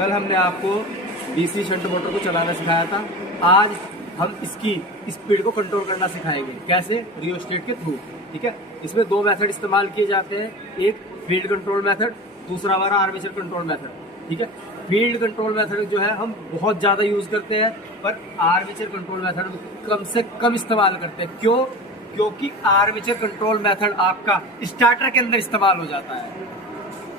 कल हमने आपको डीसी शंट मोटर को चलाना सिखाया था। आज हम इसकी स्पीड को कंट्रोल करना सिखाएंगे। कैसे? रियोस्टेट के थ्रू। ठीक है, इसमें दो मेथड इस्तेमाल किए जाते हैं, एक फील्ड कंट्रोल मेथड, दूसरा हमारा आर्मेचर कंट्रोल मेथड। ठीक है, फील्ड कंट्रोल मेथड जो है हम बहुत ज़्यादा यूज़ करते हैं, पर आर्मेचर कंट्रोल मेथड कम से कम इस्तेमाल करते हैं। क्यों? क्योंकि आर्मेचर कंट्रोल मेथड आपका स्टार्टर के अंदर इस्तेमाल हो जाता है।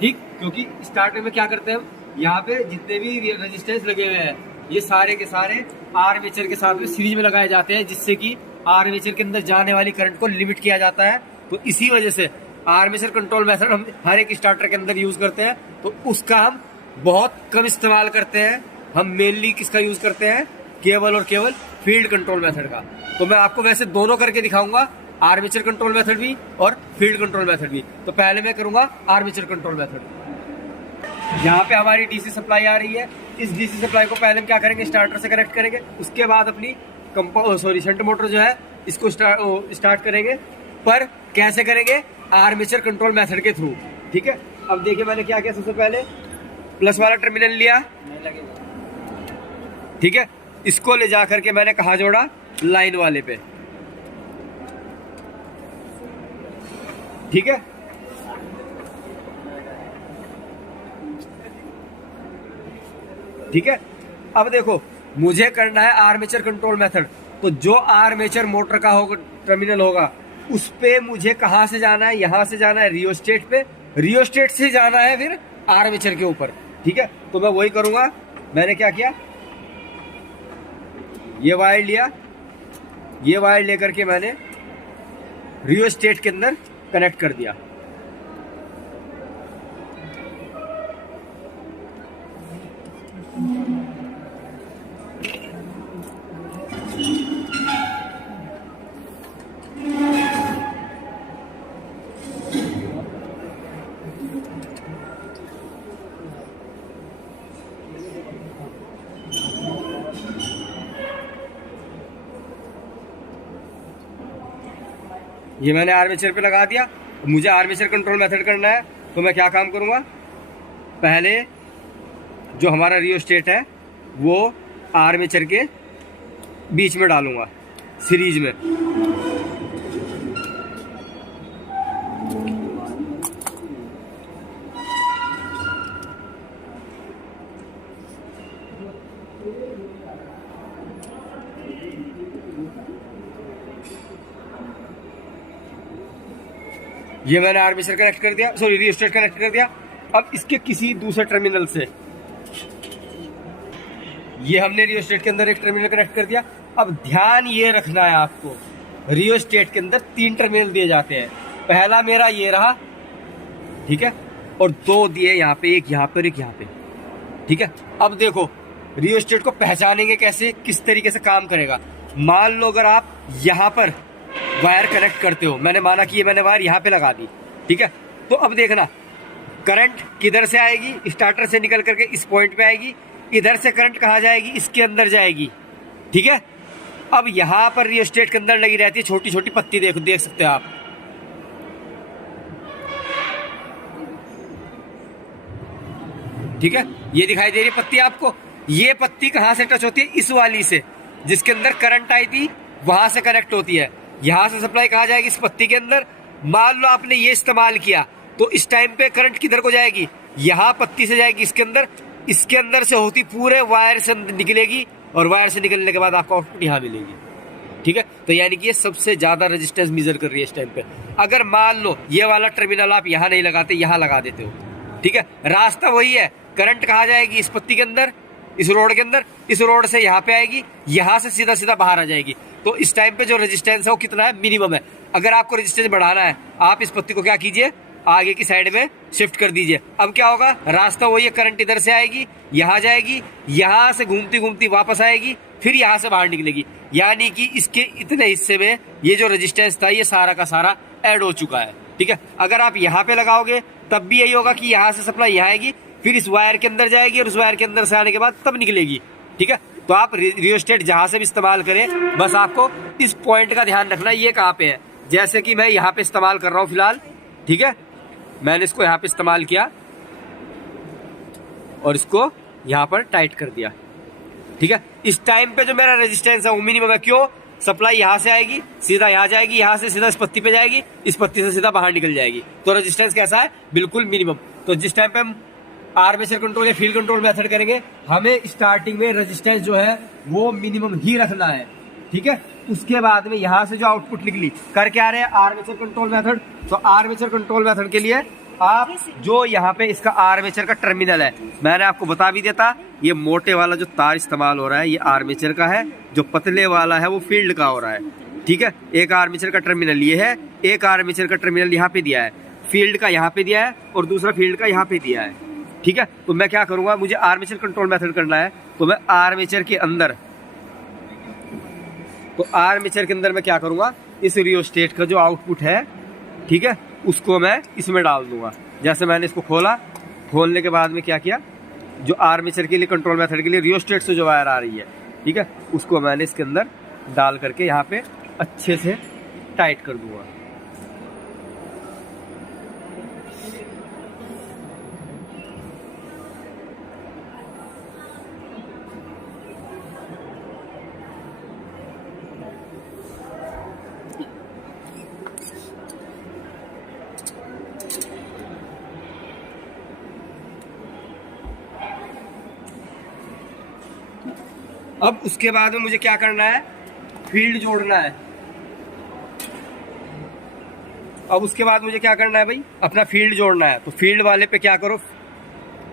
ठीक, क्योंकि स्टार्टर में क्या करते हैं हम, यहाँ पे जितने भी रेजिस्टेंस लगे हुए हैं ये सारे के सारे आर्मेचर के साथ में सीरीज में लगाए जाते हैं, जिससे कि आर्मेचर के अंदर जाने वाली करंट को लिमिट किया जाता है। तो इसी वजह से आर्मेचर कंट्रोल मेथड हम हर एक स्टार्टर के अंदर यूज करते हैं, तो उसका हम बहुत कम इस्तेमाल करते हैं। हम मेनली किसका यूज करते हैं? केवल और केवल फील्ड कंट्रोल मेथड का। तो मैं आपको वैसे दोनों करके दिखाऊंगा, आर्मेचर कंट्रोल मेथड भी और फील्ड कंट्रोल मेथड भी। तो पहले मैं करूंगा आर्मेचर कंट्रोल मेथड। यहाँ पे हमारी डीसी सप्लाई आ रही है। इस डीसी सप्लाई को पहले हम क्या करेंगे? स्टार्टर से कनेक्ट करेंगे। उसके बाद अपनी शंट मोटर जो है इसको स्टार्ट करेंगे। पर कैसे करेंगे? आर्मेचर कंट्रोल मेथड के थ्रू। ठीक है, अब देखिए मैंने क्या किया। सबसे पहले प्लस वाला टर्मिनल लिया। ठीक है, इसको ले जा करके मैंने कहाँ जोड़ा? लाइन वाले पे। ठीक है, ठीक है, अब देखो मुझे करना है आर्मेचर कंट्रोल मेथड। तो जो आर्मेचर मोटर का होगा टर्मिनल होगा उस पे मुझे कहां से जाना है? यहां से जाना है रियोस्टेट पे, रियोस्टेट से जाना है फिर आर्मेचर के ऊपर। ठीक है, तो मैं वही करूंगा। मैंने क्या किया, ये वायर लिया, ये वायर लेकर के मैंने रियोस्टेट के अंदर कनेक्ट कर दिया। ये मैंने आर्मेचर पे लगा दिया। मुझे आर्मेचर कंट्रोल मेथड करना है, तो मैं क्या काम करूंगा? पहले जो हमारा रियोस्टेट है वो आर्मेचर के बीच में डालूंगा, सीरीज में। ये मैंने आर्मेचर कनेक्ट कर दिया, सॉरी रियोस्टेट कनेक्ट कर दिया। अब इसके किसी दूसरे टर्मिनल से ये हमने रियोस्टेट के अंदर एक टर्मिनल कनेक्ट कर दिया। अब ध्यान ये रखना है आपको, रियोस्टेट के अंदर 3 टर्मिनल दिए जाते हैं। पहला मेरा ये रहा, ठीक है, और 2 दिए यहाँ पे, एक यहाँ पर, एक यहाँ पे। ठीक है, अब देखो रियोस्टेट को पहचानेंगे कैसे, किस तरीके से काम करेगा। मान लो अगर आप यहाँ पर वायर कनेक्ट करते हो, मैंने माना कि ये मैंने वायर यहाँ पे लगा दी। ठीक है, तो अब देखना करंट किधर से आएगी? स्टार्टर से निकल करके इस पॉइंट पे आएगी। इधर से करंट कहाँ जाएगी? इसके अंदर जाएगी। ठीक है, अब यहां पर रियोस्टेट के अंदर लगी रहती है छोटी छोटी पत्ती, देख सकते हो आप। ठीक है, ये दिखाई दे रही है पत्ती आपको। ये पत्ती कहां से टच होती है? इस वाली से, जिसके अंदर करंट आई थी वहां से कनेक्ट होती है। यहां से सप्लाई कहाँ जाएगी? इस पत्ती के अंदर। मान लो आपने ये इस्तेमाल किया, तो इस टाइम पे करंट किधर को जाएगी? यहाँ पत्ती से जाएगी इसके अंदर, इसके अंदर से होती पूरे वायर से निकलेगी, और वायर से निकलने के बाद आपको आउटपुट यहाँ मिलेगी। ठीक है, तो यानी कि ये सबसे ज्यादा रेजिस्टेंस मेजर कर रही है इस टाइम पे। अगर मान लो ये वाला टर्मिनल आप यहाँ नहीं लगाते, यहाँ लगा देते हो, ठीक है, रास्ता वही है। करंट कहाँ जाएगी? इस पत्ती के अंदर, इस रोड के अंदर, इस रोड से यहाँ पे आएगी, यहाँ से सीधा सीधा बाहर आ जाएगी। तो इस टाइम पे जो रेजिस्टेंस है वो कितना है? मिनिमम है। अगर आपको रेजिस्टेंस बढ़ाना है, आप इस पत्ती को क्या कीजिए? आगे की साइड में शिफ्ट कर दीजिए। अब क्या होगा? रास्ता वही है, करंट इधर से आएगी, यहाँ जाएगी, यहाँ से घूमती घूमती वापस आएगी, फिर यहाँ से बाहर निकलेगी। यानी कि इसके इतने हिस्से में ये जो रेजिस्टेंस था ये सारा का सारा ऐड हो चुका है। ठीक है, अगर आप यहाँ पे लगाओगे तब भी यही होगा कि यहाँ से सप्लाई यहाँ आएगी, फिर इस वायर के अंदर जाएगी, और उस वायर के अंदर से आने के बाद तब निकलेगी। ठीक है, तो आप रियोस्टेट जहां से भी इस्तेमाल करें, बस आपको इस पॉइंट का ध्यान रखना ये कहाँ पे है। जैसे कि मैं यहाँ पे इस्तेमाल कर रहा हूँ फिलहाल। ठीक है, मैंने इसको यहाँ पे इस्तेमाल किया और इसको यहाँ पर टाइट कर दिया। ठीक है, इस टाइम पे जो मेरा रेजिस्टेंस है वो मिनिमम है। क्यों? सप्लाई यहाँ से आएगी, सीधा यहाँ जाएगी, यहाँ से सीधा इस पत्ती पे जाएगी, इस पत्ती से सीधा बाहर निकल जाएगी। तो रेजिस्टेंस कैसा है? बिल्कुल मिनिमम। तो जिस टाइम पे हम आर्मेचर कंट्रोल या फील्ड कंट्रोल मेथड करेंगे, हमें स्टार्टिंग में रेजिस्टेंस जो है वो मिनिमम ही रखना है। ठीक है, उसके बाद में यहाँ से जो आउटपुट निकली कर क्या रहे हैं? Armature control method. तो आर्मेचर कंट्रोल मेथड के लिए आप जो यहाँ पे इसका आर्मेचर का टर्मिनल है, मैंने आपको बता भी दिया था, ये मोटे वाला जो तार इस्तेमाल हो रहा है ये आर्मेचर का है, जो पतले वाला है वो फील्ड का हो रहा है। ठीक है, एक आर्मेचर का टर्मिनल ये है, एक आर्मेचर का टर्मिनल यहाँ पे दिया है, फील्ड का यहाँ पे दिया है और दूसरा फील्ड का यहाँ पे दिया है। ठीक है, तो मैं क्या करूँगा, मुझे आर्मेचर कंट्रोल मेथड करना है, तो मैं आर्मेचर के अंदर मैं क्या करूँगा, इस रियोस्टेट का जो आउटपुट है, ठीक है, उसको मैं इसमें डाल दूंगा। जैसे मैंने इसको खोला, खोलने के बाद में क्या किया, जो आर्मेचर के लिए कंट्रोल मेथड के लिए रियोस्टेट से जो वायर आ रही है, ठीक है, उसको मैंने इसके अंदर डाल करके यहाँ पे अच्छे से टाइट कर दूंगा। अब उसके बाद में मुझे क्या करना है, फील्ड जोड़ना है। अब उसके बाद मुझे क्या करना है भाई, अपना फील्ड जोड़ना है। तो फील्ड वाले पे क्या करो,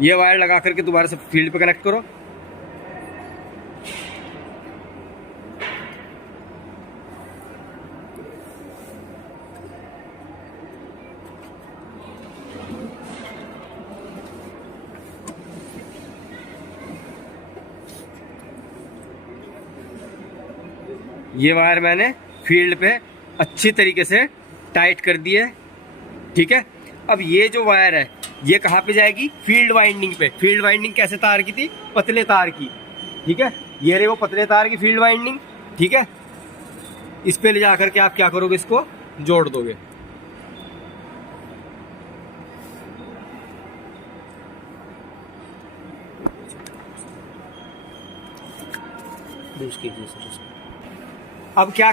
ये वायर लगा करके दोबारा से फील्ड पे कनेक्ट करो। ये वायर मैंने फील्ड पे अच्छी तरीके से टाइट कर दी है। ठीक है, अब ये जो वायर है ये कहाँ पे जाएगी, फील्ड वाइंडिंग पे। फील्ड वाइंडिंग कैसे तार की थी, पतले तार की। ठीक है, ये रही वो पतले तार की फील्ड वाइंडिंग। ठीक है, इस पे ले जा करके आप क्या करोगे, इसको जोड़ दोगे। अब क्या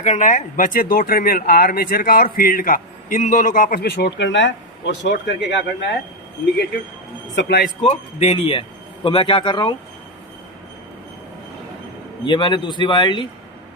करना है, बचे दो टर्मिनल, आर्मेचर का और फील्ड का, इन दोनों को आपस में शॉर्ट करना है और शॉर्ट करके क्या करना है, निगेटिव सप्लाई इसको देनी है। तो मैं क्या कर रहा हूं, ये मैंने दूसरी वायर ली।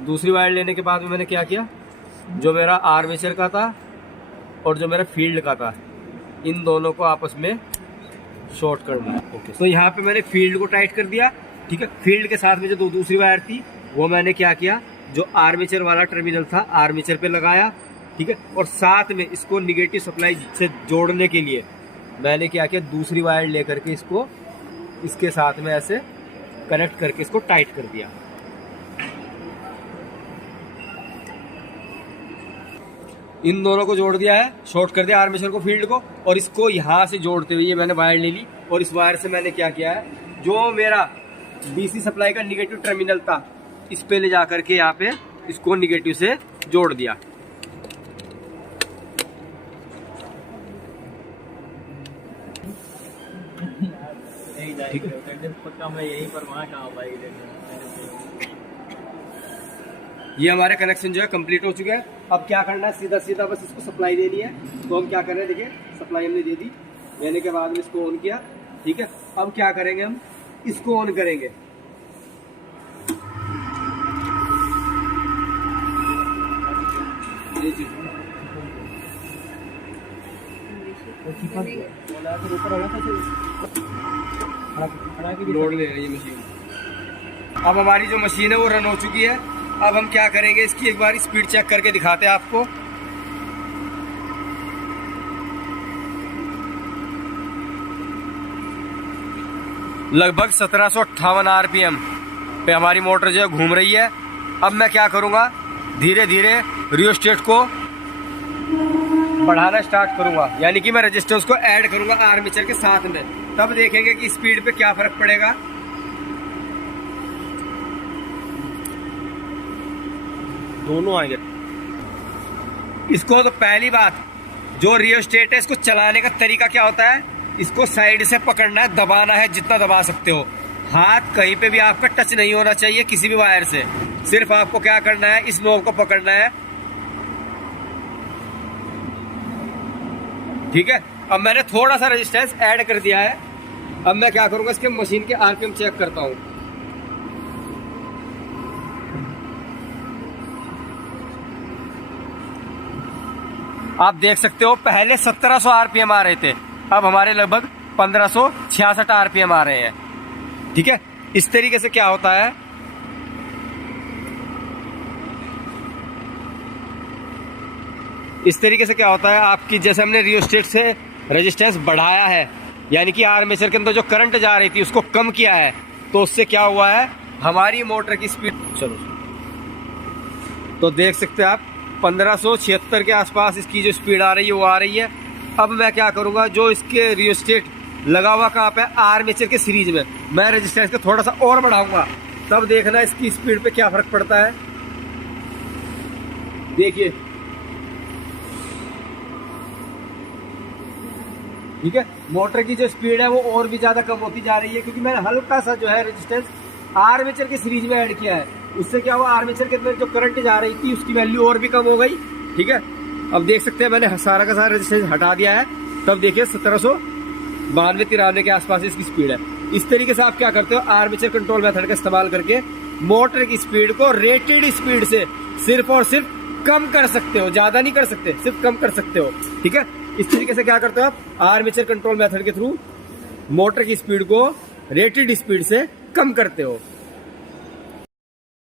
दूसरी वायर लेने के बाद में मैंने क्या किया, जो मेरा आर्मेचर का था और जो मेरा फील्ड का था, इन दोनों को आपस में शॉर्ट करना है। ओके, तो यहाँ पे मैंने फील्ड को टाइट कर दिया। ठीक है, फील्ड के साथ में जो दूसरी वायर थी वो मैंने क्या किया, जो आर्मेचर वाला टर्मिनल था आर्मेचर पे लगाया। ठीक है, और साथ में इसको निगेटिव सप्लाई से जोड़ने के लिए मैंने क्या किया, दूसरी वायर लेकर के इसको इसके साथ में ऐसे कनेक्ट करके इसको टाइट कर दिया। इन दोनों को जोड़ दिया है, शॉर्ट कर दिया आर्मेचर को, फील्ड को, और इसको यहाँ से जोड़ते हुए ये मैंने वायर ले ली और इस वायर से मैंने क्या किया है, जो मेरा डीसी सप्लाई का निगेटिव टर्मिनल था इस पे ले जा करके यहाँ पे इसको निगेटिव से जोड़ दिया। ठीक है, ये हमारे कनेक्शन जो है कंप्लीट हो चुके हैं। अब क्या करना है, सीधा सीधा बस इसको सप्लाई देनी है। तो हम क्या कर रहे हैं, देखिए सप्लाई हमने दे दी, देने के बाद में इसको ऑन किया। ठीक है, अब क्या करेंगे, हम इसको ऑन करेंगे। लोड ले रही है मशीन। अब हमारी जो मशीन है वो रन हो चुकी है। अब हम क्या करेंगे, इसकी एक बार स्पीड चेक करके दिखाते हैं आपको। लगभग 1758 आरपीएम पे हमारी मोटर जो है घूम रही है। अब मैं क्या करूंगा, धीरे धीरे रियोस्टेट को बढ़ाना स्टार्ट करूंगा, यानी कि मैं रेजिस्टेंस को ऐड करूंगा आर्मेचर के साथ में। तब देखेंगे कि स्पीड पे क्या फर्क पड़ेगा। दोनों आएंगे। इसको तो पहली बात, जो रियोस्टेट है इसको चलाने का तरीका क्या होता है, इसको साइड से पकड़ना है, दबाना है जितना दबा सकते हो। हाथ कहीं पे भी आपका टच नहीं होना चाहिए किसी भी वायर से। सिर्फ आपको क्या करना है, इस नॉब को पकड़ना है। ठीक है, अब मैंने थोड़ा सा रेजिस्टेंस ऐड कर दिया है। अब मैं क्या करूंगा, इसके मशीन के आरपीएम चेक करता हूं। आप देख सकते हो पहले 1700 आरपीएम आ रहे थे, अब हमारे लगभग 1566 आरपीएम आ रहे हैं। ठीक है, इस तरीके से क्या होता है, इस तरीके से क्या होता है आपकी, जैसे हमने रियोस्टेट से रेजिस्टेंस बढ़ाया है, यानी कि आर्मेचर के अंदर जो करंट जा रही थी उसको कम किया है, तो उससे क्या हुआ है, हमारी मोटर की स्पीड, चलो तो देख सकते हैं आप 1576 के आसपास इसकी जो स्पीड आ रही है वो आ रही है। अब मैं क्या करूंगा, जो इसके रियोस्टेट लगा हुआ कहाँ पे, आर्मेचर के सीरीज में, मैं रेजिस्टेंस को थोड़ा सा और बढ़ाऊंगा, तब देखना इसकी स्पीड पे क्या फर्क पड़ता है। देखिए, ठीक है, मोटर की जो स्पीड है वो और भी ज्यादा कम होती जा रही है, क्योंकि मैंने हल्का सा जो है रेजिस्टेंस आर्मेचर की सीरीज में ऐड किया है। उससे क्या हुआ, आर्मेचर के अंदर जो करंट जा रही थी उसकी वैल्यू और भी कम हो गई। ठीक है, अब देख सकते हैं मैंने सारा का सारा रेजिस्टेंस हटा दिया है, तब देखिए 1792-93 के आसपास इसकी स्पीड है। इस तरीके से आप क्या करते हो, आर्मेचर कंट्रोल मेथड का इस्तेमाल करके मोटर की स्पीड को रेटेड स्पीड से सिर्फ और सिर्फ कम कर सकते हो, ज्यादा नहीं कर सकते, सिर्फ कम कर सकते हो। ठीक है, इस तरीके से क्या करते हो आप, आर्मेचर कंट्रोल मेथड के थ्रू मोटर की स्पीड को रेटेड स्पीड से कम करते हो।